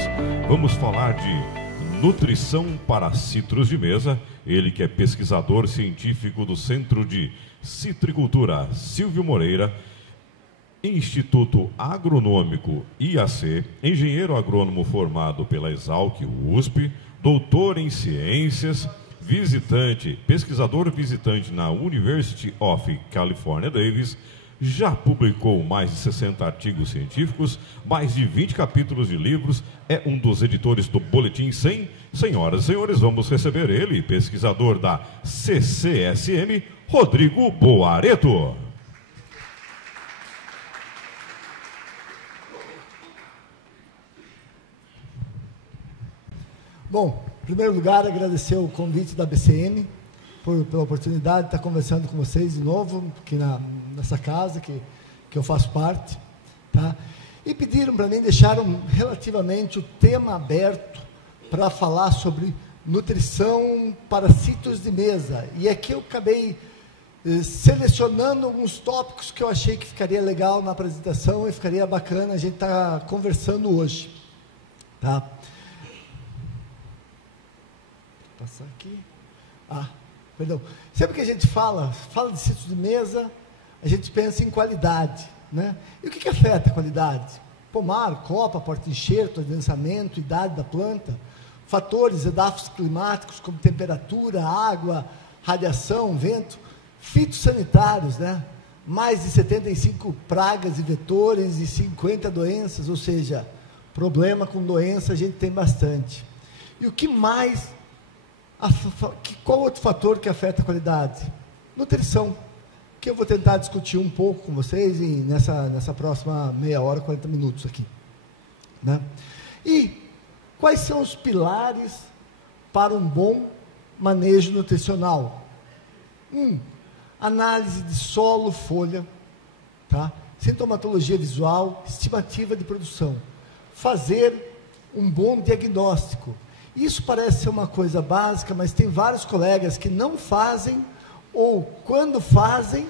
senhores, vamos falar de nutrição para citros de mesa. Ele que é pesquisador científico do Centro de Citricultura Silvio Moreira, Instituto Agronômico IAC, engenheiro agrônomo formado pela Exalc USP, doutor em ciências, pesquisador visitante na University of California Davis, já publicou mais de 60 artigos científicos, mais de 20 capítulos de livros, é um dos editores do Boletim 100. Senhoras e senhores, vamos receber ele, pesquisador da CCSM, Rodrigo Boareto. Bom, em primeiro lugar, agradecer o convite da BCM pela oportunidade de estar conversando com vocês de novo, aqui nessa casa que eu faço parte, tá? E pediram para mim, deixaram relativamente o tema aberto para falar sobre nutrição para citros de mesa. E aqui eu acabei selecionando alguns tópicos que eu achei que ficaria legal na apresentação e ficaria bacana a gente estar conversando hoje, tá? Vou passar aqui. Perdão. Sempre que a gente fala de citros de mesa, a gente pensa em qualidade, né? E o que afeta a qualidade? Pomar, copa, porta-enxerto, adensamento, idade da planta, fatores edafos climáticos como temperatura, água, radiação, vento, fitossanitários, né? Mais de 75 pragas e vetores e 50 doenças, ou seja, problema com doença a gente tem bastante. E o que mais... Qual outro fator que afeta a qualidade? Nutrição, que eu vou tentar discutir um pouco com vocês nessa próxima meia hora, 40 minutos aqui, né? E quais são os pilares para um bom manejo nutricional? Análise de solo, folha, tá? Sintomatologia visual, estimativa de produção. Fazer um bom diagnóstico. Isso parece ser uma coisa básica, mas tem vários colegas que não fazem, ou quando fazem,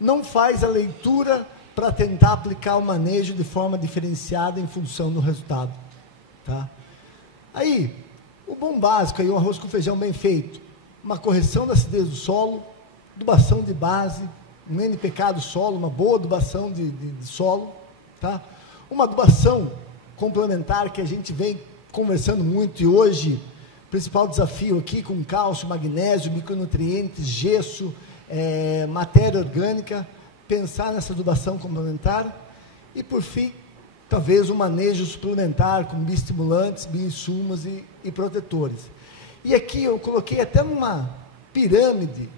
não faz a leitura para tentar aplicar o manejo de forma diferenciada em função do resultado, tá? Aí, o bom básico, aí, um arroz com feijão bem feito, uma correção da acidez do solo, adubação de base, um NPK do solo, uma boa adubação de solo, tá? Uma adubação complementar que a gente vem conversando muito, e hoje o principal desafio aqui com cálcio, magnésio, micronutrientes, gesso, matéria orgânica, pensar nessa adubação complementar. E por fim, talvez um manejo suplementar com bioestimulantes, bioinsumos e protetores. E aqui eu coloquei até numa pirâmide,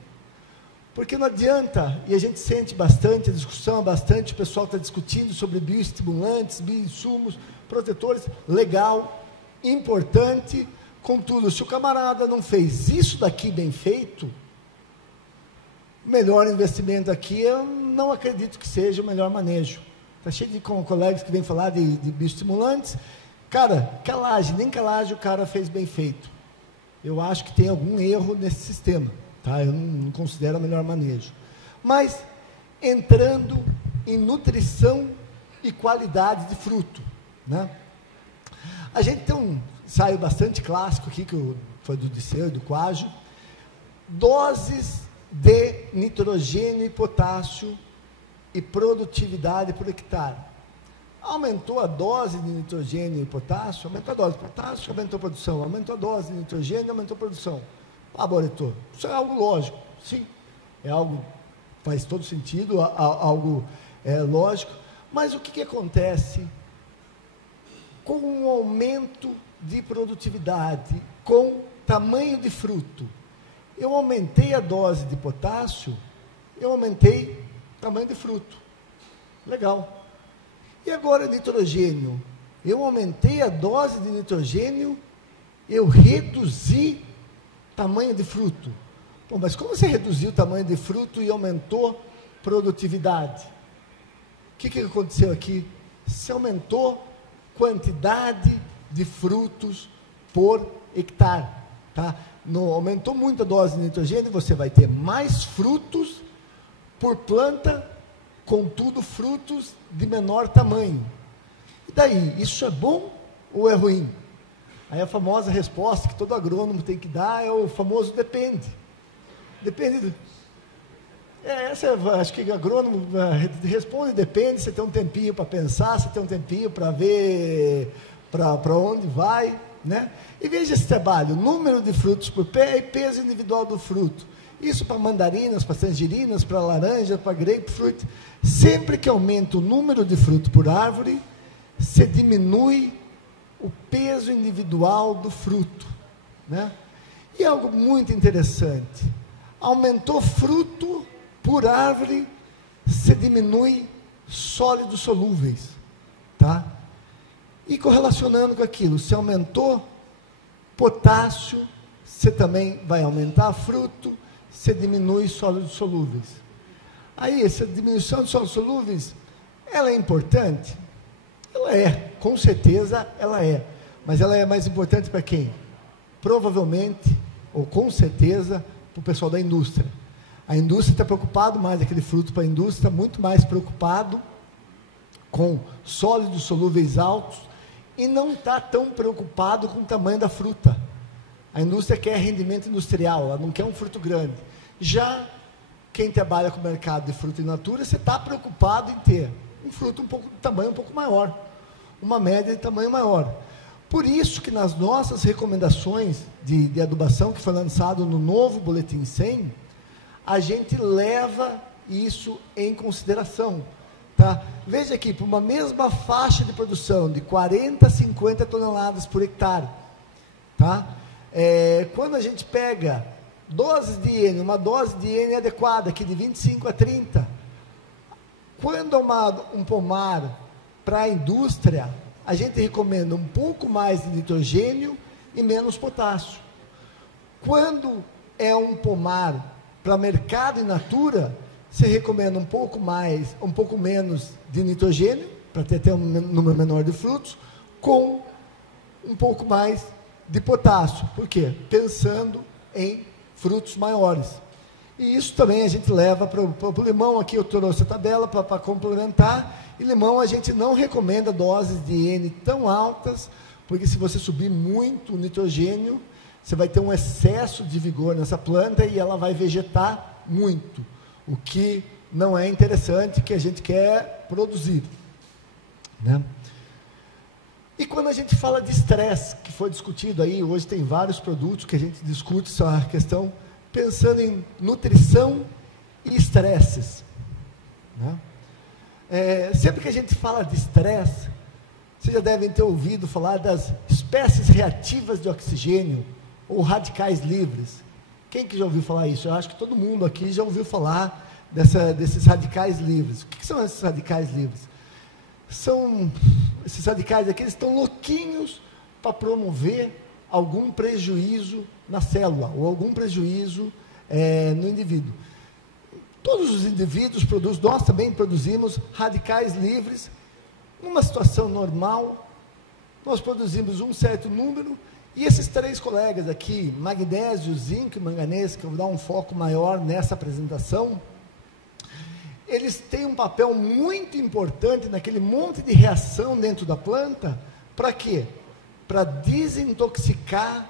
porque não adianta, e a gente sente bastante, a discussão é bastante, o pessoal está discutindo sobre bioestimulantes, bioinsumos, protetores, legal, importante, contudo, se o camarada não fez isso daqui bem feito, o melhor investimento aqui, eu não acredito que seja o melhor manejo. Está cheio de colegas que vêm falar de bioestimulantes. Cara, nem calagem o cara fez bem feito. Eu acho que tem algum erro nesse sistema, tá? Eu não considero o melhor manejo. Mas, entrando em nutrição e qualidade de fruto, né? A gente tem um ensaio bastante clássico aqui, que foi do Disseu e do Quágio, doses de nitrogênio e potássio e produtividade por hectare. Aumentou a dose de nitrogênio e potássio, aumentou a dose de potássio, aumentou a produção, aumentou a dose de nitrogênio, aumentou a produção. Boareto, isso é algo lógico, sim, é algo, faz todo sentido, algo lógico, mas o que acontece com um aumento de produtividade, com tamanho de fruto? Eu aumentei a dose de potássio, eu aumentei o tamanho de fruto. Legal. E agora nitrogênio? Eu aumentei a dose de nitrogênio, eu reduzi tamanho de fruto. Bom, mas como você reduziu o tamanho de fruto e aumentou produtividade? O que aconteceu aqui? Você aumentou quantidade de frutos por hectare, tá? Aumentou muito a dose de nitrogênio, você vai ter mais frutos por planta, contudo frutos de menor tamanho. E daí, isso é bom ou é ruim? Aí a famosa resposta que todo agrônomo tem que dar é o famoso depende. Depende do... acho que o agrônomo responde, depende, você tem um tempinho para pensar, você tem um tempinho para ver para onde vai, né? E veja esse trabalho, número de frutos por pé e peso individual do fruto. Isso para mandarinas, para tangerinas, para laranja, para grapefruit. Sempre que aumenta o número de fruto por árvore, se diminui o peso individual do fruto, né? E algo muito interessante, aumentou fruto por árvore, se diminui sólidos solúveis, tá? E correlacionando com aquilo, se aumentou potássio, você também vai aumentar fruto, se diminui sólidos solúveis. Aí, essa diminuição de sólidos solúveis, ela é importante? Ela é, com certeza ela é. Mas ela é mais importante para quem? Provavelmente, ou com certeza, para o pessoal da indústria. A indústria está preocupada mais, aquele fruto para a indústria, está muito mais preocupado com sólidos solúveis altos e não está tão preocupado com o tamanho da fruta. A indústria quer rendimento industrial, ela não quer um fruto grande. Já quem trabalha com o mercado de fruta in natura, você está preocupado em ter um fruto de tamanho um pouco maior, uma média de tamanho maior. Por isso que nas nossas recomendações de adubação, que foi lançado no novo Boletim 100, a gente leva isso em consideração. Tá? Veja aqui, para uma mesma faixa de produção de 40 a 50 toneladas por hectare, tá? Quando a gente pega doses de N, uma dose de N adequada, aqui de 25 a 30, quando um pomar para a indústria, a gente recomenda um pouco mais de nitrogênio e menos potássio. Quando é um pomar para mercado in natura, você recomenda um pouco menos de nitrogênio, para ter até um número menor de frutos, com um pouco mais de potássio. Por quê? Pensando em frutos maiores. E isso também a gente leva para o limão. Aqui eu trouxe a tabela para complementar. E limão a gente não recomenda doses de N tão altas, porque se você subir muito o nitrogênio, você vai ter um excesso de vigor nessa planta e ela vai vegetar muito, o que não é interessante, que a gente quer produzir, né? E quando a gente fala de estresse, que foi discutido aí, hoje tem vários produtos que a gente discute essa questão, pensando em nutrição e estresses, né? Sempre que a gente fala de estresse, vocês já devem ter ouvido falar das espécies reativas de oxigênio, ou radicais livres. Quem que já ouviu falar isso? Eu acho que todo mundo aqui já ouviu falar desses radicais livres. O que são esses radicais livres? Esses radicais aqui, eles estão louquinhos para promover algum prejuízo na célula, ou algum prejuízo no indivíduo. Todos os indivíduos produzem, nós também produzimos radicais livres. Numa situação normal, nós produzimos um certo número, e esses três colegas aqui, magnésio, zinco e manganês, que eu vou dar um foco maior nessa apresentação, eles têm um papel muito importante naquele monte de reação dentro da planta. Para quê? Para desintoxicar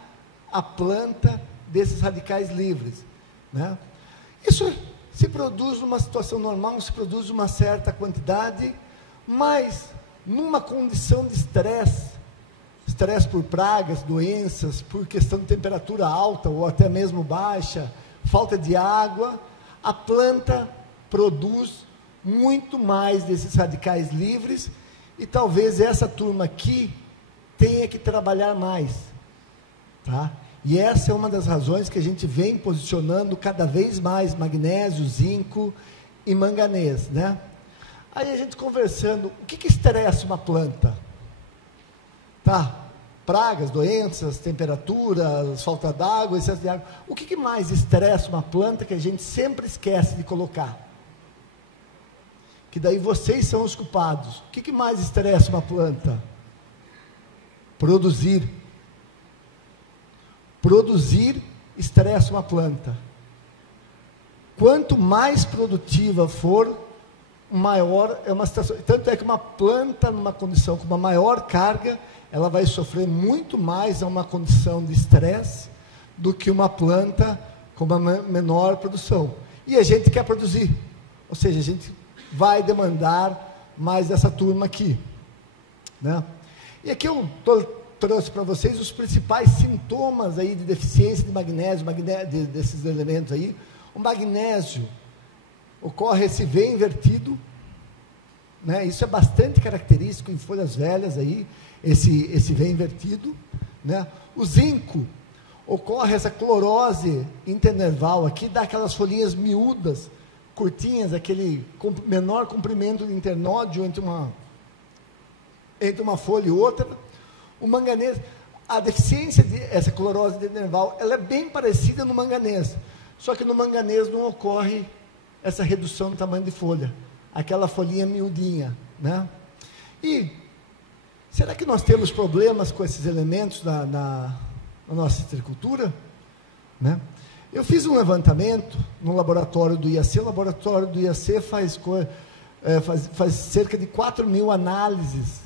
a planta desses radicais livres, né? Isso se produz numa situação normal, se produz uma certa quantidade, mas numa condição de estresse por pragas, doenças, por questão de temperatura alta ou até mesmo baixa, falta de água, a planta produz muito mais desses radicais livres, e talvez essa turma aqui tenha que trabalhar mais, tá? E essa é uma das razões que a gente vem posicionando cada vez mais magnésio, zinco e manganês, né? Aí a gente conversando, o que estressa uma planta? Tá? Pragas, doenças, temperaturas, falta d'água, excesso de água. O que mais estressa uma planta que a gente sempre esquece de colocar? Que daí vocês são os culpados. O que mais estressa uma planta? Produzir. Produzir estressa uma planta. Quanto mais produtiva for, maior é uma situação. Tanto é que uma planta numa condição com uma maior carga, ela vai sofrer muito mais a uma condição de estresse do que uma planta com uma menor produção. E a gente quer produzir, ou seja, a gente vai demandar mais dessa turma aqui, né? E aqui eu trouxe para vocês os principais sintomas aí de deficiência de magnésio, desses elementos aí. O magnésio ocorre esse V invertido, né? Isso é bastante característico em folhas velhas aí, esse V invertido, né? O zinco ocorre essa clorose internerval aqui, dá aquelas folhinhas miúdas, curtinhas, aquele menor comprimento do internódio entre uma folha e outra. O manganês, a deficiência dessa clorose internerval, ela é bem parecida no manganês, só que no manganês não ocorre essa redução do tamanho de folha, aquela folhinha miudinha, né? E será que nós temos problemas com esses elementos na nossa citricultura, né? Eu fiz um levantamento no laboratório do IAC. O laboratório do IAC faz cerca de 4.000 análises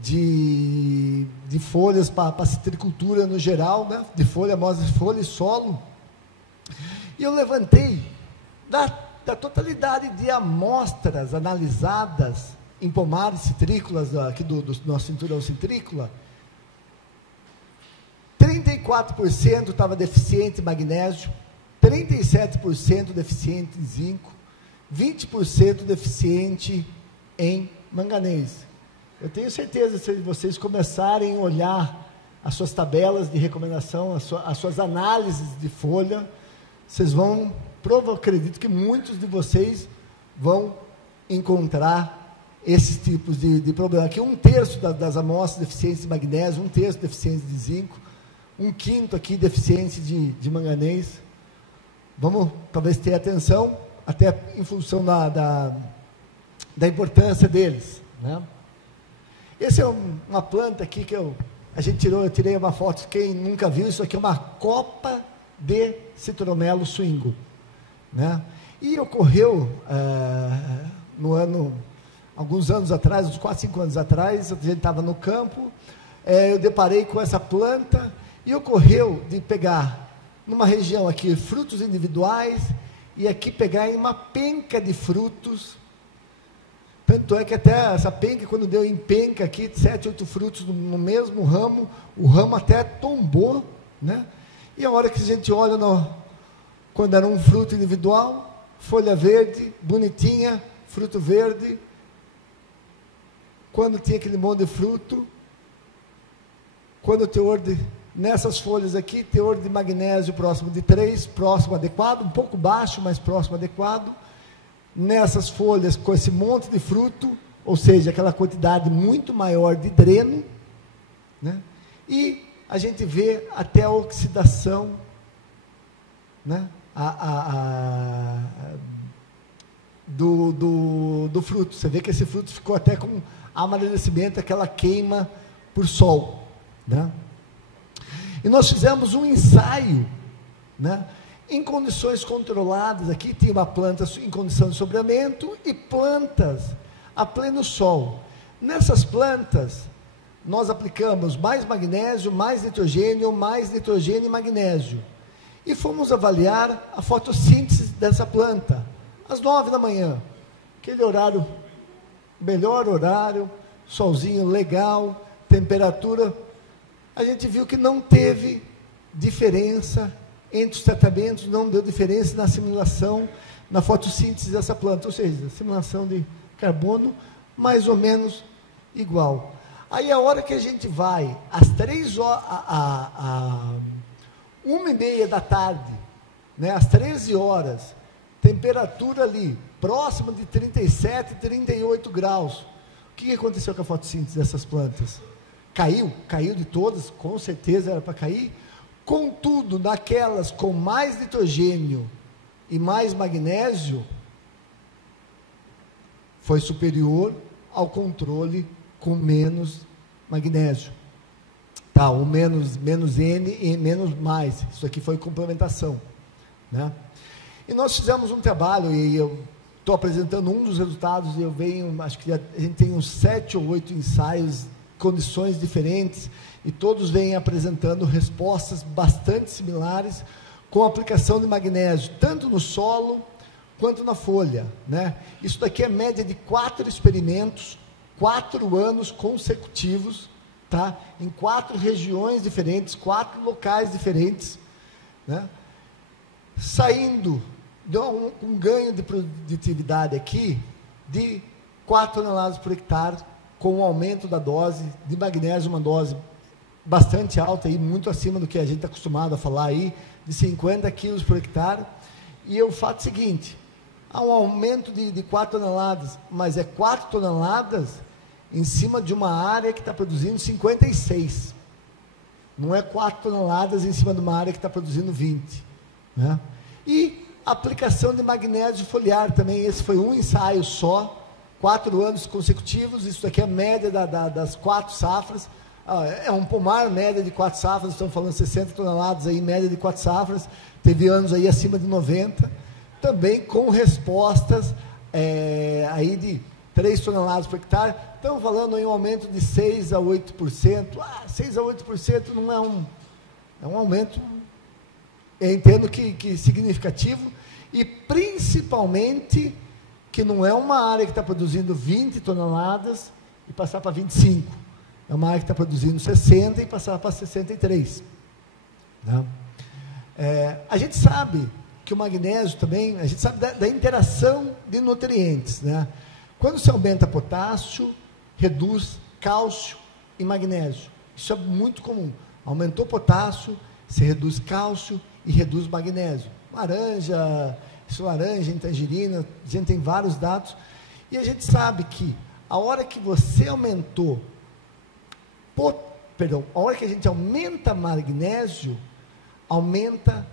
de folhas para citricultura no geral, né? De folha, amostra de folha e solo. E eu levantei da totalidade de amostras analisadas em pomares citrícolas aqui do nosso cinturão citrícola, 34% estava deficiente em magnésio, 37% deficiente em zinco, 20% deficiente em manganês. Eu tenho certeza, se vocês começarem a olhar as suas tabelas de recomendação, as suas análises de folha, vocês vão, acredito que muitos de vocês vão encontrar esses tipos de problema. Aqui 1/3 das amostras deficientes de magnésio, 1/3 deficientes de zinco, 1/5 aqui deficiente de manganês. Vamos talvez ter atenção, até em função da importância deles, né? Essa é uma planta aqui que eu tirei uma foto, quem nunca viu, isso aqui é uma copa de citromelo swingo, né? E ocorreu alguns anos atrás, uns 4, 5 anos atrás, a gente estava no campo, eu deparei com essa planta, e ocorreu de pegar, numa região aqui, frutos individuais, e aqui pegar em uma penca de frutos. Tanto é que até essa penca, quando deu em penca aqui, 7, 8 frutos no mesmo ramo, o ramo até tombou, né? E a hora que a gente olha, quando era um fruto individual, folha verde, bonitinha, fruto verde. Quando tinha aquele monte de fruto, quando o teor nessas folhas aqui, teor de magnésio próximo de 3, próximo adequado, um pouco baixo, mas próximo adequado. Nessas folhas, com esse monte de fruto, ou seja, aquela quantidade muito maior de dreno, né? E a gente vê até a oxidação, né? Do fruto. Você vê que esse fruto ficou até com amadurecimento, aquela queima por sol, né? E nós fizemos um ensaio, né? Em condições controladas. Aqui tinha uma planta em condição de sombreamento e plantas a pleno sol. Nessas plantas, nós aplicamos mais magnésio, mais nitrogênio e magnésio. E fomos avaliar a fotossíntese dessa planta, às 9 da manhã. Aquele horário, melhor horário, solzinho legal, temperatura. A gente viu que não teve diferença entre os tratamentos, não deu diferença na assimilação, na fotossíntese dessa planta, ou seja, assimilação de carbono mais ou menos igual. Aí a hora que a gente vai, às 3 horas, 1h30 da tarde, né, às 13 horas, temperatura ali, próxima de 37, 38 graus. O que aconteceu com a fotossíntese dessas plantas? Caiu de todas, com certeza era para cair. Contudo, naquelas com mais nitrogênio e mais magnésio, foi superior ao controle com menos magnésio. Tá, o menos N e menos mais. Isso aqui foi complementação, né? E nós fizemos um trabalho, e eu estou apresentando um dos resultados e eu venho, acho que a gente tem uns 7 ou 8 ensaios, condições diferentes, e todos vêm apresentando respostas bastante similares com a aplicação de magnésio, tanto no solo quanto na folha, né? Isso daqui é média de 4 experimentos, 4 anos consecutivos, tá? Em 4 regiões diferentes, 4 locais diferentes, né? Saindo de um ganho de produtividade aqui de 4 toneladas por hectare, com o aumento da dose de magnésio, uma dose bastante alta, aí, muito acima do que a gente está acostumado a falar aí, de 50 quilos por hectare. E o fato seguinte, há um aumento de 4 toneladas, mas é 4 toneladas em cima de uma área que está produzindo 56. Não é 4 toneladas em cima de uma área que está produzindo 20. Né? E aplicação de magnésio foliar também, esse foi um ensaio só, 4 anos consecutivos, isso aqui é a média das 4 safras, é um pomar média de 4 safras, estamos falando 60 toneladas aí, média de 4 safras, teve anos aí acima de 90, também com respostas aí de 3 toneladas por hectare, estamos falando em um aumento de 6 a 8%, 6 a 8% não é um aumento, eu entendo que significativo, e principalmente que não é uma área que está produzindo 20 toneladas e passar para 25, é uma área que está produzindo 60 e passar para 63. Né? A gente sabe que o magnésio também, a gente sabe da interação de nutrientes, né? Quando se aumenta potássio, reduz cálcio e magnésio, isso é muito comum, aumentou potássio, se reduz cálcio e reduz magnésio, laranja em tangerina, a gente tem vários dados, e a gente sabe que a hora que você aumentou, a hora que a gente aumenta magnésio, aumenta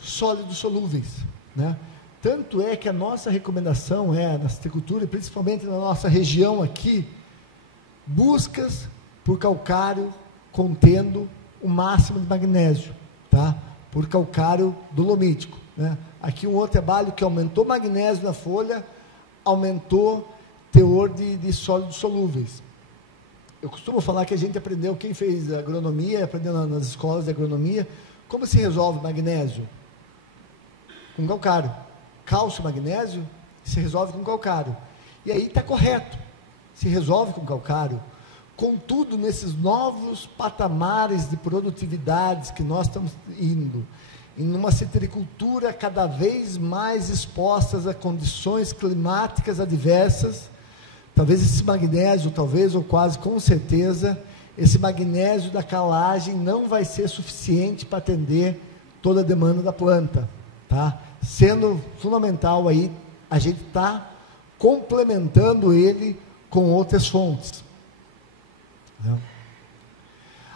sólidos solúveis, né? Tanto é que a nossa recomendação na citricultura, e principalmente na nossa região aqui, buscas por calcário contendo o máximo de magnésio, tá? Por calcário dolomítico, né? Aqui um outro trabalho que aumentou magnésio na folha, aumentou teor de sólidos solúveis. Eu costumo falar que a gente aprendeu, quem fez agronomia, aprendeu nas escolas de agronomia, como se resolve magnésio? Com calcário. Cálcio, magnésio, se resolve com calcário. E aí está correto, se resolve com calcário. Contudo, nesses novos patamares de produtividades que nós estamos indo, em uma citricultura cada vez mais expostas a condições climáticas adversas, talvez esse magnésio, ou quase com certeza, esse magnésio da calagem não vai ser suficiente para atender toda a demanda da planta, tá? Sendo fundamental aí, a gente está complementando ele com outras fontes.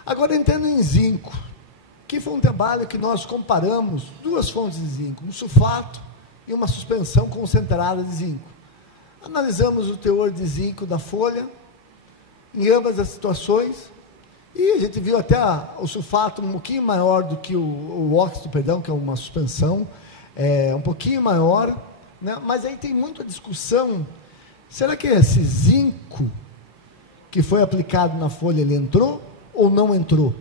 Agora, entrando em zinco, que foi um trabalho que nós comparamos 2 fontes de zinco, um sulfato e uma suspensão concentrada de zinco. Analisamos o teor de zinco da folha, em ambas as situações, e a gente viu até o sulfato um pouquinho maior do que o óxido, que é uma suspensão, um pouquinho maior, né? Mas aí tem muita discussão, será que esse zinco que foi aplicado na folha, ele entrou ou não entrou?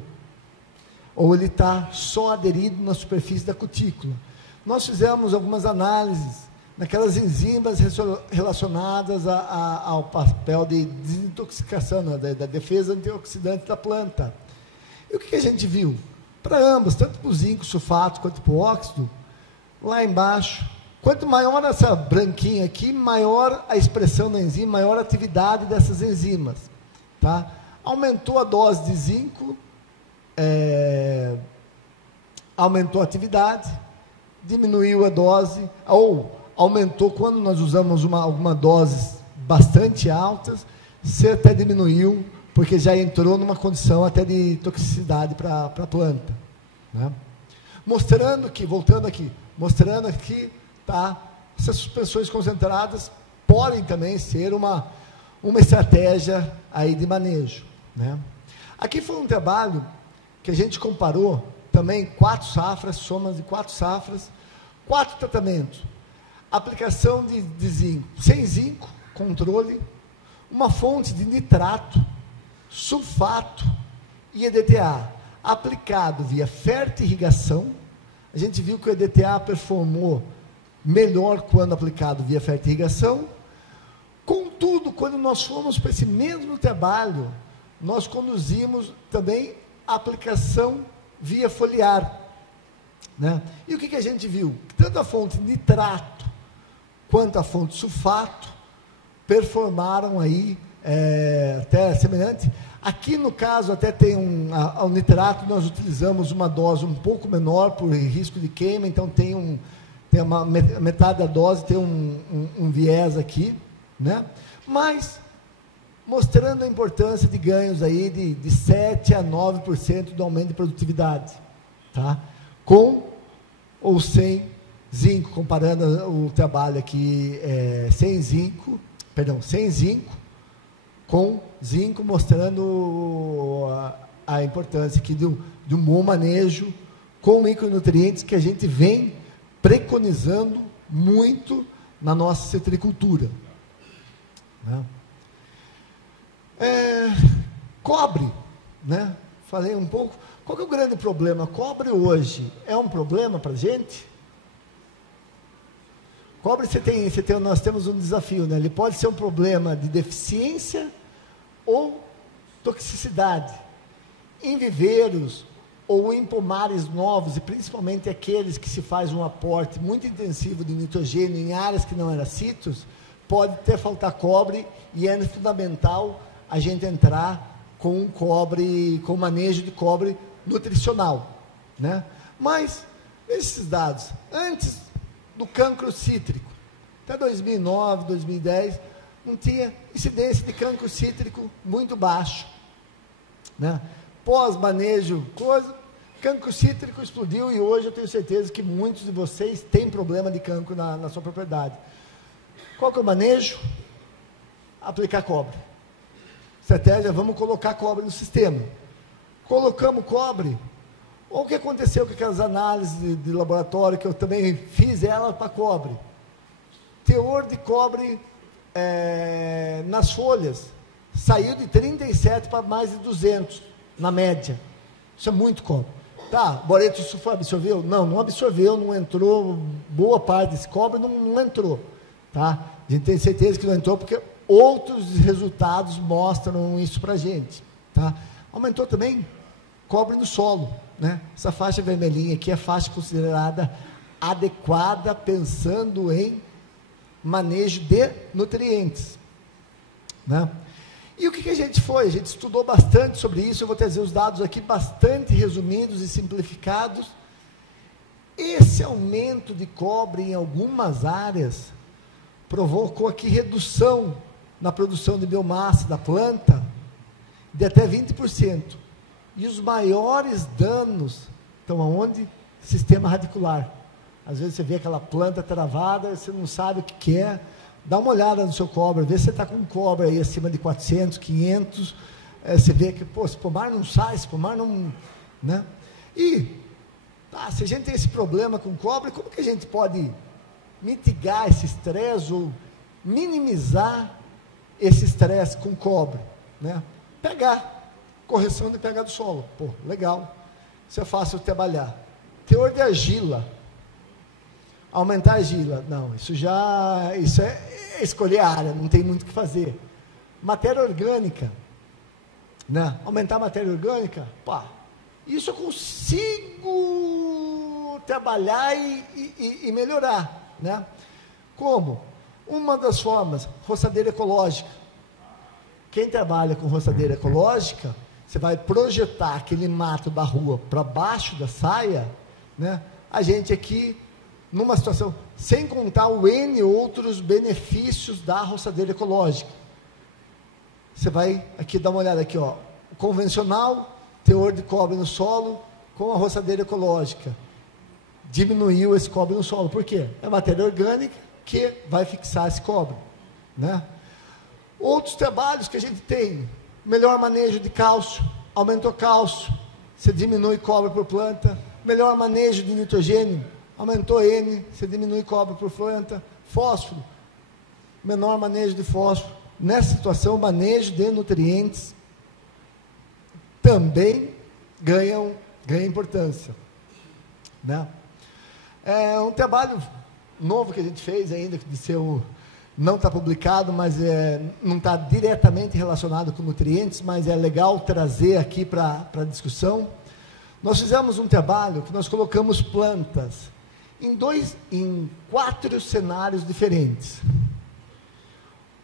Ou ele está só aderido na superfície da cutícula? Nós fizemos algumas análises naquelas enzimas relacionadas ao papel de desintoxicação, da defesa antioxidante da planta. E o que a gente viu? Para ambas, tanto para o zinco, sulfato, quanto para o óxido, lá embaixo, quanto maior essa branquinha aqui, maior a expressão da enzima, maior a atividade dessas enzimas. Tá? Aumentou a dose de zinco, aumentou a atividade, diminuiu a dose, ou aumentou quando nós usamos alguma dose bastante altas, se até diminuiu, porque já entrou numa condição até de toxicidade para a planta. Né? Mostrando aqui, tá, essas suspensões concentradas podem também ser uma estratégia aí de manejo. Né? Aqui foi um trabalho que a gente comparou também 4 safras, somas de 4 safras, 4 tratamentos. aplicação de zinco, sem zinco, controle, uma fonte de nitrato, sulfato e EDTA, aplicado via fertirrigação. A gente viu que o EDTA performou melhor quando aplicado via fertirrigação. Contudo, quando nós fomos para esse mesmo trabalho, nós conduzimos também a aplicação via foliar, né? E o que a gente viu? Tanto a fonte nitrato quanto a fonte sulfato performaram aí até semelhante. Aqui no caso até tem ao nitrato nós utilizamos uma dose um pouco menor por risco de queima, então tem uma metade da dose tem um viés aqui, né? Mas mostrando a importância de ganhos aí de 7 a 9% do aumento de produtividade, tá? Com ou sem zinco, comparando o trabalho aqui sem zinco com zinco, mostrando a importância aqui de um bom manejo com micronutrientes que a gente vem preconizando muito na nossa citricultura, né? Cobre, né? Falei um pouco. Qual que é o grande problema? Cobre hoje é um problema para a gente? Cobre, nós temos um desafio, né? Ele pode ser um problema de deficiência ou toxicidade. Em viveiros ou em pomares novos, e principalmente aqueles que se faz um aporte muito intensivo de nitrogênio em áreas que não eram citros, pode até faltar cobre, e é fundamental a gente entrar com com manejo de cobre nutricional, né? Mas esses dados, antes do cancro cítrico, até 2009, 2010, não tinha incidência de cancro cítrico muito baixo, né? Pós-manejo, cancro cítrico explodiu, e hoje eu tenho certeza que muitos de vocês têm problema de cancro na sua propriedade. Qual que é o manejo? Aplicar cobre. Estratégia, vamos colocar cobre no sistema. Colocamos cobre. Ou o que aconteceu com aquelas análises de laboratório, que eu também fiz ela para cobre? Teor de cobre nas folhas saiu de 37 para mais de 200, na média. Isso é muito cobre. Tá, boreto sulfato absorveu? Não absorveu, não entrou, boa parte desse cobre não entrou. Tá? A gente tem certeza que não entrou, porque outros resultados mostram isso para a gente. Tá? Aumentou também cobre no solo, né? Essa faixa vermelhinha aqui é a faixa considerada adequada, pensando em manejo de nutrientes, né? E o que a gente foi? A gente estudou bastante sobre isso. Eu vou trazer os dados aqui bastante resumidos e simplificados. Esse aumento de cobre em algumas áreas provocou aqui redução na produção de biomassa da planta de até 20%. E os maiores danos estão aonde? Sistema radicular. Às vezes você vê aquela planta travada, você não sabe o que é. Dá uma olhada no seu cobre, vê se você está com um cobre aí acima de 400, 500. Você vê que, esse pomar não sai, esse pomar não... né? E, se a gente tem esse problema com cobre, como que a gente pode mitigar esse estresse ou minimizar esse estresse com cobre, né? Correção de pH do solo. Legal. Isso é fácil de trabalhar. Teor de argila. Aumentar a argila. Não, isso é escolher a área, não tem muito o que fazer. Matéria orgânica. Né? Aumentar a matéria orgânica, isso eu consigo trabalhar e melhorar, né? Como? Uma das formas, roçadeira ecológica. Quem trabalha com roçadeira ecológica, você vai projetar aquele mato da rua para baixo da saia, né? A gente aqui, numa situação, sem contar o N outros benefícios da roçadeira ecológica. Você vai aqui dar uma olhada aqui, ó, o convencional, teor de cobre no solo, com a roçadeira ecológica. Diminuiu esse cobre no solo. Por quê? É matéria orgânica que vai fixar esse cobre, né? Outros trabalhos que a gente tem, melhor manejo de cálcio, aumentou cálcio, você diminui cobre por planta. Melhor manejo de nitrogênio, aumentou N, você diminui cobre por planta. Fósforo, menor manejo de fósforo. Nessa situação, o manejo de nutrientes também ganha importância, né? É um trabalho novo que a gente fez ainda, não está publicado, mas não está diretamente relacionado com nutrientes, mas é legal trazer aqui para a discussão. Nós fizemos um trabalho que nós colocamos plantas em 4 cenários diferentes.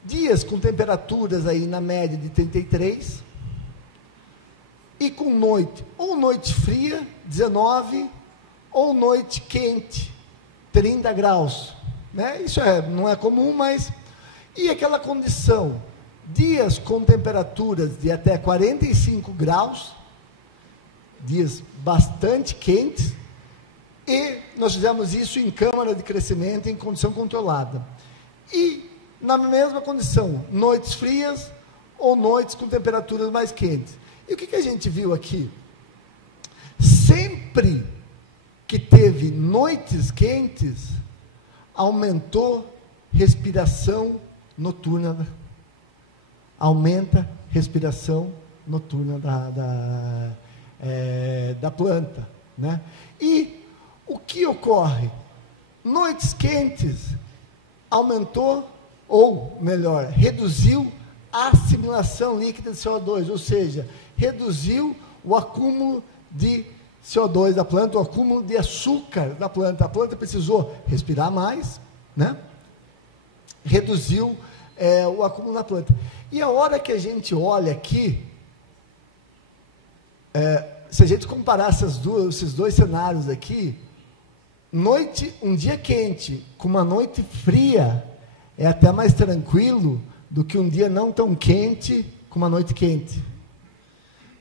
Dias com temperaturas aí na média de 33, e com noite fria, 19, ou noite quente, 30 graus. Né? Isso não é comum, mas... E aquela condição, dias com temperaturas de até 45 graus, dias bastante quentes, e nós fizemos isso em câmara de crescimento, em condição controlada. E, na mesma condição, noites frias ou noites com temperaturas mais quentes. E o que a gente viu aqui? Sempre que teve noites quentes, aumentou respiração noturna, aumenta respiração noturna da planta, né? E o que ocorre? Noites quentes aumentou, ou melhor, reduziu a assimilação líquida de CO2, ou seja, reduziu o acúmulo de CO2 da planta, o acúmulo de açúcar da planta. A planta precisou respirar mais, né? Reduziu o acúmulo da planta. E a hora que a gente olha aqui, se a gente comparar esses dois cenários aqui, um dia quente com uma noite fria é até mais tranquilo do que um dia não tão quente com uma noite quente.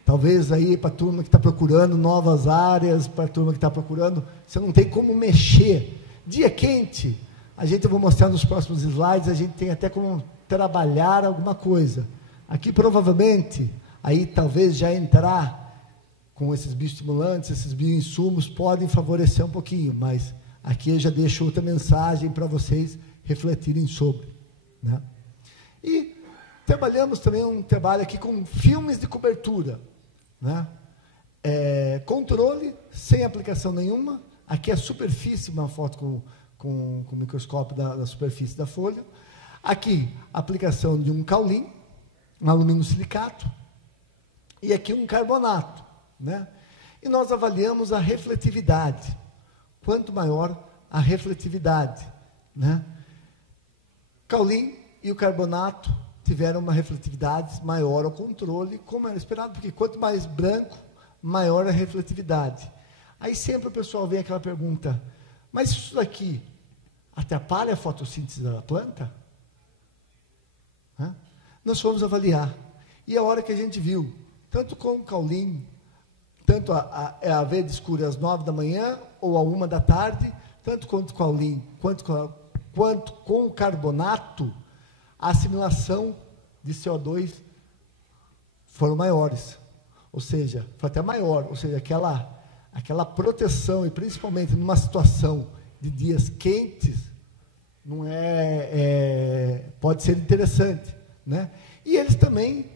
Talvez aí para a turma que está procurando novas áreas, para a turma que está procurando, você não tem como mexer. Dia quente, eu vou mostrar nos próximos slides, a gente tem até como trabalhar alguma coisa. Aqui provavelmente, aí talvez já entrar com esses bioestimulantes, esses bioinsumos, podem favorecer um pouquinho, mas aqui eu já deixo outra mensagem para vocês refletirem sobre, né? E trabalhamos também um trabalho aqui com filmes de cobertura, né? Controle sem aplicação nenhuma. Aqui é a superfície, uma foto com o microscópio da superfície da folha. Aqui, aplicação de um caulin, um alumínio silicato, e aqui um carbonato, né? E nós avaliamos a refletividade. Quanto maior a refletividade, né? Caulin e o carbonato tiveram uma refletividade maior ao controle, como era esperado, porque quanto mais branco, maior a refletividade. Aí sempre o pessoal vem aquela pergunta, mas isso daqui atrapalha a fotossíntese da planta? Nós fomos avaliar, e a hora que a gente viu, tanto com o caulin, tanto a verde escura às 9 da manhã, ou à 1 da tarde, tanto com o caulin, quanto com o carbonato, a assimilação de CO2 foram maiores, ou seja, foi até maior, ou seja, aquela proteção, e principalmente numa situação de dias quentes, não pode ser interessante, né? E eles também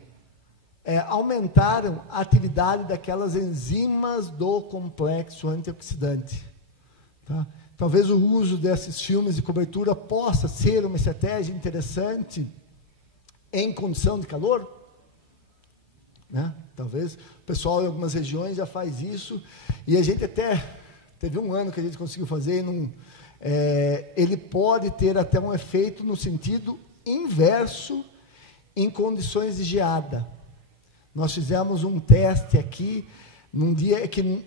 aumentaram a atividade daquelas enzimas do complexo antioxidante, tá? Talvez o uso desses filmes de cobertura possa ser uma estratégia interessante em condição de calor, né? Talvez o pessoal em algumas regiões já faz isso, e a gente até, teve um ano que a gente conseguiu fazer, ele pode ter até um efeito no sentido inverso em condições de geada. Nós fizemos um teste aqui, num dia que,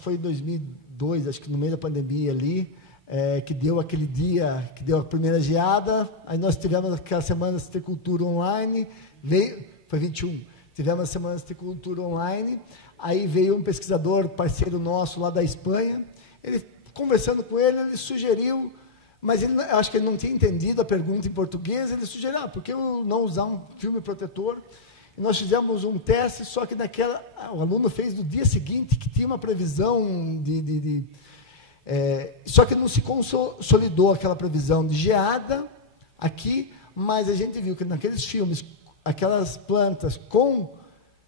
foi em 2002, acho que no meio da pandemia ali, que deu aquele dia, que deu a primeira geada, aí nós tivemos aquela semana de citricultura online, foi 21, tivemos a semana de citricultura online, aí veio um pesquisador, parceiro nosso lá da Espanha, ele, conversando com ele sugeriu, mas eu acho que ele não tinha entendido a pergunta em português, ele sugeriu, por que eu não usar um filme protetor? E nós fizemos um teste, só que o aluno fez no dia seguinte, que tinha uma previsão Só que não se consolidou aquela previsão de geada aqui, mas a gente viu que naqueles filmes, aquelas plantas com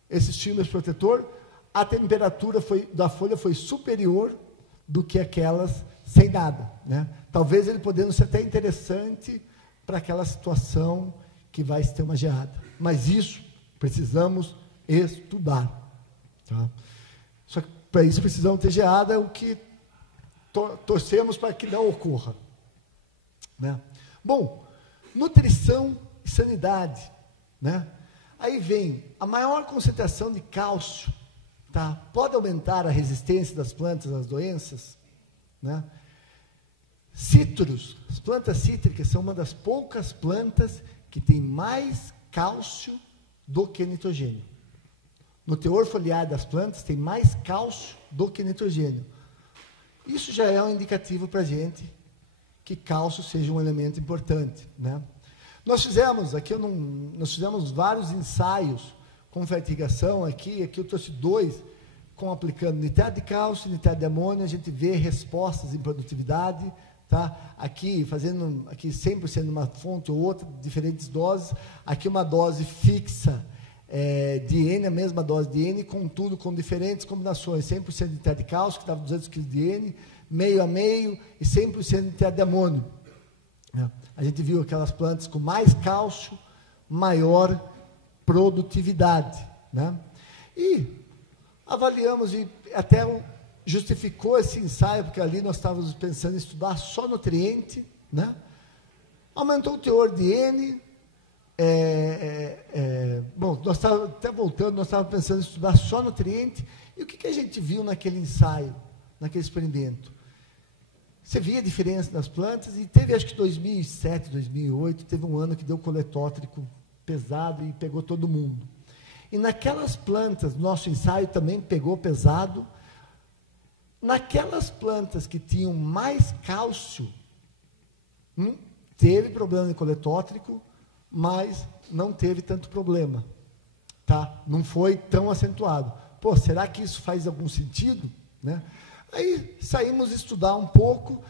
esses filmes protetor, a temperatura da folha foi superior do que aquelas sem nada, né? Talvez ele podendo ser até interessante para aquela situação que vai ter uma geada. Mas isso precisamos estudar, tá? Só que para isso precisamos ter geada, o que torcemos para que não ocorra, né? Bom, nutrição e sanidade, né? Aí vem a maior concentração de cálcio, tá? Pode aumentar a resistência das plantas às doenças, né? Citros, as plantas cítricas são uma das poucas plantas que tem mais cálcio do que nitrogênio. No teor foliar das plantas tem mais cálcio do que nitrogênio. Isso já é um indicativo para a gente que cálcio seja um elemento importante, né? Nós fizemos vários ensaios com fertigação aqui eu trouxe 2, com aplicando nitrato de cálcio, nitrato de amônio, a gente vê respostas em produtividade, tá? Aqui, fazendo 100% uma fonte ou outra, diferentes doses, aqui uma dose fixa de N, a mesma dose de N, contudo com diferentes combinações, 100% de nitrato de cálcio, que dava 200 kg de N, meio a meio, e 100% de nitrato de amônio. A gente viu aquelas plantas com mais cálcio, maior produtividade, né? E avaliamos, e até justificou esse ensaio, porque ali nós estávamos pensando em estudar só nutriente, né? Aumentou o teor de N. Bom, nós estávamos até voltando, nós estávamos pensando em estudar só nutriente. E o que a gente viu naquele ensaio, naquele experimento? Você via a diferença nas plantas, e teve, acho que 2007, 2008, teve um ano que deu coletótrico pesado e pegou todo mundo. E naquelas plantas, nosso ensaio também pegou pesado. Naquelas plantas que tinham mais cálcio, teve problema de coletótrico, mas não teve tanto problema, tá? Não foi tão acentuado. Pô, será que isso faz algum sentido, né? Aí saímos estudar um pouco,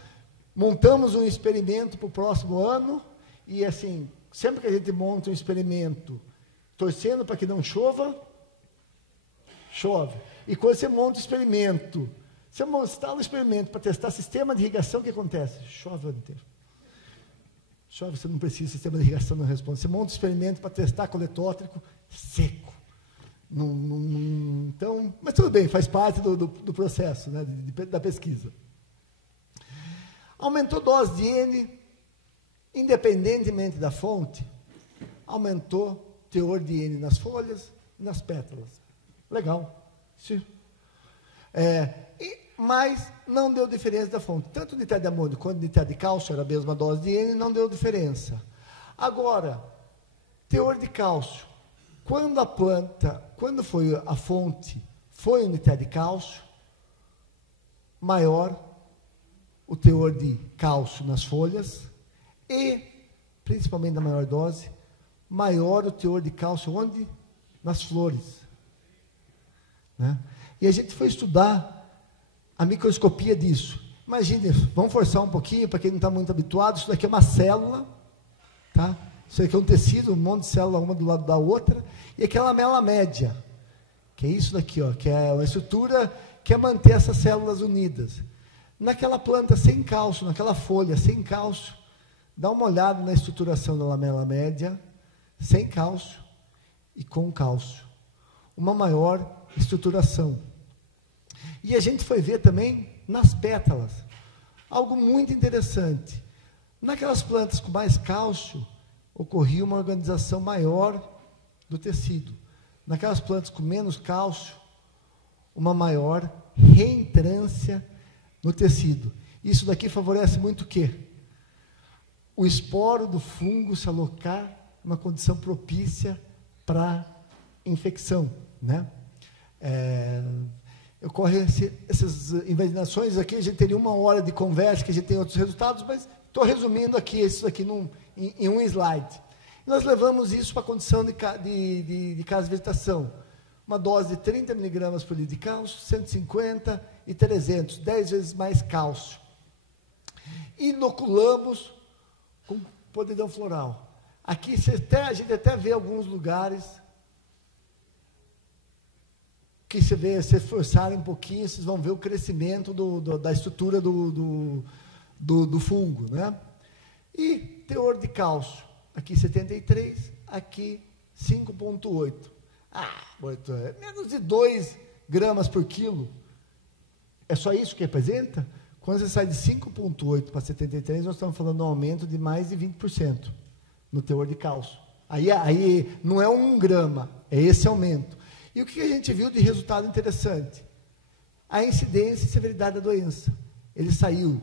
montamos um experimento para o próximo ano, e assim, sempre que a gente monta um experimento, torcendo para que não chova, chove. E quando você monta o experimento, você instala o experimento para testar sistema de irrigação, o que acontece? Chove o ano inteiro. Chove, você não precisa de sistema de irrigação, não responde. Você monta o experimento para testar coletótrico, seco. Então, mas tudo bem, faz parte do processo, né, da pesquisa. Aumentou dose de N, independentemente da fonte, aumentou teor de N nas folhas e nas pétalas. Legal. Sim. Mas não deu diferença da fonte. Tanto nitrato de amônio quanto nitrato de cálcio, era a mesma dose de N, não deu diferença. Agora, teor de cálcio. Quando foi a fonte, foi o nitrato de cálcio, maior o teor de cálcio nas folhas e, principalmente na maior dose, maior o teor de cálcio onde? Nas flores, né? E a gente foi estudar a microscopia disso. Imagine, vamos forçar um pouquinho, para quem não está muito habituado, isso daqui é uma célula, tá? Isso aqui é um tecido, um monte de célula, uma do lado da outra, e aquela lamela média, que é isso daqui, ó, que é uma estrutura que é manter essas células unidas. Naquela planta sem cálcio, naquela folha sem cálcio, dá uma olhada na estruturação da lamela média, sem cálcio e com cálcio. Uma maior estruturação. E a gente foi ver também nas pétalas, algo muito interessante. Naquelas plantas com mais cálcio, ocorria uma organização maior do tecido. Naquelas plantas com menos cálcio, uma maior reentrância no tecido. Isso daqui favorece muito o quê? O esporo do fungo se alocar numa condição propícia para infecção, né? Ocorrem essas envenenações aqui, a gente teria 1 hora de conversa, que a gente tem outros resultados, mas estou resumindo aqui isso aqui em um slide. Nós levamos isso para a condição de caso de vegetação. Uma dose de 30 mg por litro de cálcio, 150, e 300, 10 vezes mais cálcio. Inoculamos com podridão floral. Aqui a gente até vê alguns lugares que se esforçarem um pouquinho, vocês vão ver o crescimento da estrutura do fungo, né? E teor de cálcio, aqui 73, aqui 5,8. É menos de 2 gramas por quilo. É só isso que representa? Quando você sai de 5,8 para 73, nós estamos falando de um aumento de mais de 20% no teor de cálcio. Aí não é 1 grama, é esse aumento. E o que a gente viu de resultado interessante? A incidência e severidade da doença. Ele saiu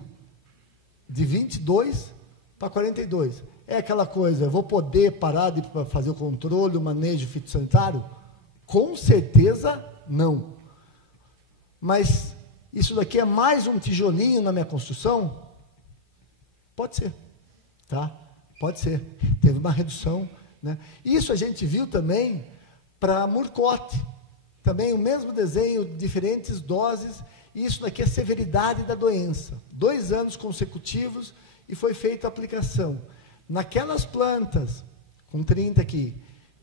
de 22 para 42. É aquela coisa, eu vou poder parar de fazer o controle, o manejo fitossanitário? Com certeza não. Mas isso daqui é mais um tijolinho na minha construção? Pode ser, tá? Pode ser. Teve uma redução, né? Isso a gente viu também para murcote. Também o mesmo desenho, diferentes doses. Isso daqui é a severidade da doença. 2 anos consecutivos e foi feita a aplicação. Naquelas plantas, com 30 aqui,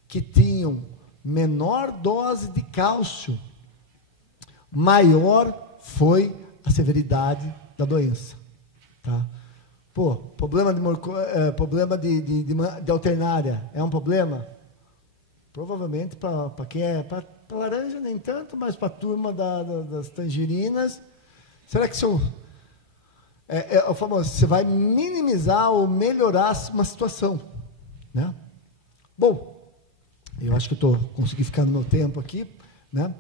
que tinham menor dose de cálcio, maior foi a severidade da doença. Tá? Problema de alternária é um problema? Provavelmente para quem é... Para laranja nem tanto, mas para a turma das tangerinas, será que o famoso, você vai minimizar ou melhorar uma situação, né? Bom, eu acho que eu consegui ficar no meu tempo aqui, né?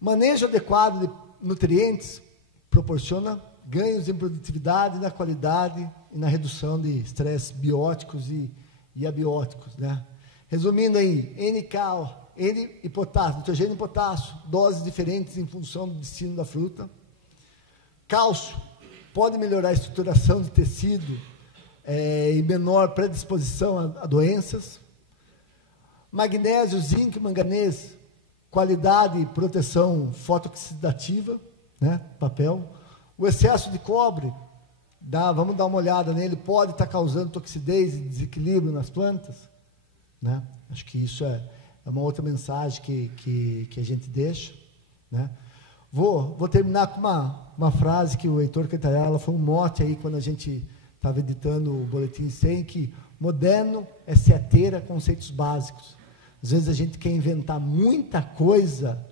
Manejo adequado de nutrientes proporciona ganhos em produtividade, na qualidade e na redução de estresses bióticos e abióticos, né? Resumindo aí, NK, N e potássio, nitrogênio e potássio, doses diferentes em função do destino da fruta. Cálcio pode melhorar a estruturação de tecido e menor predisposição a doenças. Magnésio, zinco e manganês, qualidade e proteção fotoxidativa, né, papel. O excesso de cobre, vamos dar uma olhada nele, pode estar causando toxidez e desequilíbrio nas plantas, né? Acho que isso é uma outra mensagem que a gente deixa, né? Vou terminar com uma frase que o Heitor Cantarella foi um mote aí quando a gente estava editando o Boletim 100, que moderno é se ater a conceitos básicos. Às vezes a gente quer inventar muita coisa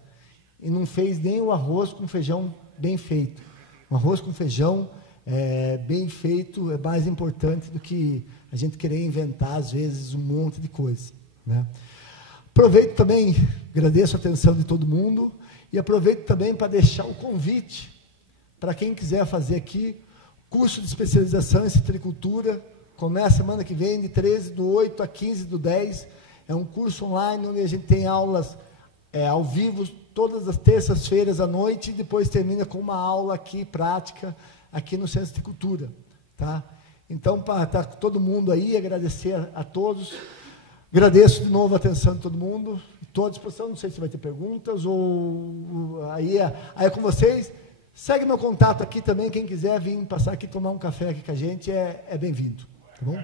e não fez nem o arroz com feijão bem feito. Um arroz com feijão bem feito é mais importante do que a gente querer inventar, às vezes, um monte de coisa, né? Aproveito também, agradeço a atenção de todo mundo e aproveito também para deixar o convite para quem quiser fazer aqui curso de especialização em citricultura. Começa semana que vem, de 13/8 a 15/10. É um curso online onde a gente tem aulas ao vivo todas as terças-feiras à noite e depois termina com uma aula aqui, prática, aqui no Centro de Cultura, tá? Então, para estar todo mundo aí, agradecer a todos. Agradeço de novo a atenção de todo mundo. Estou à disposição, não sei se vai ter perguntas ou aí é com vocês. Segue meu contato aqui também, quem quiser vir passar aqui tomar um café aqui com a gente é bem-vindo, tá bom?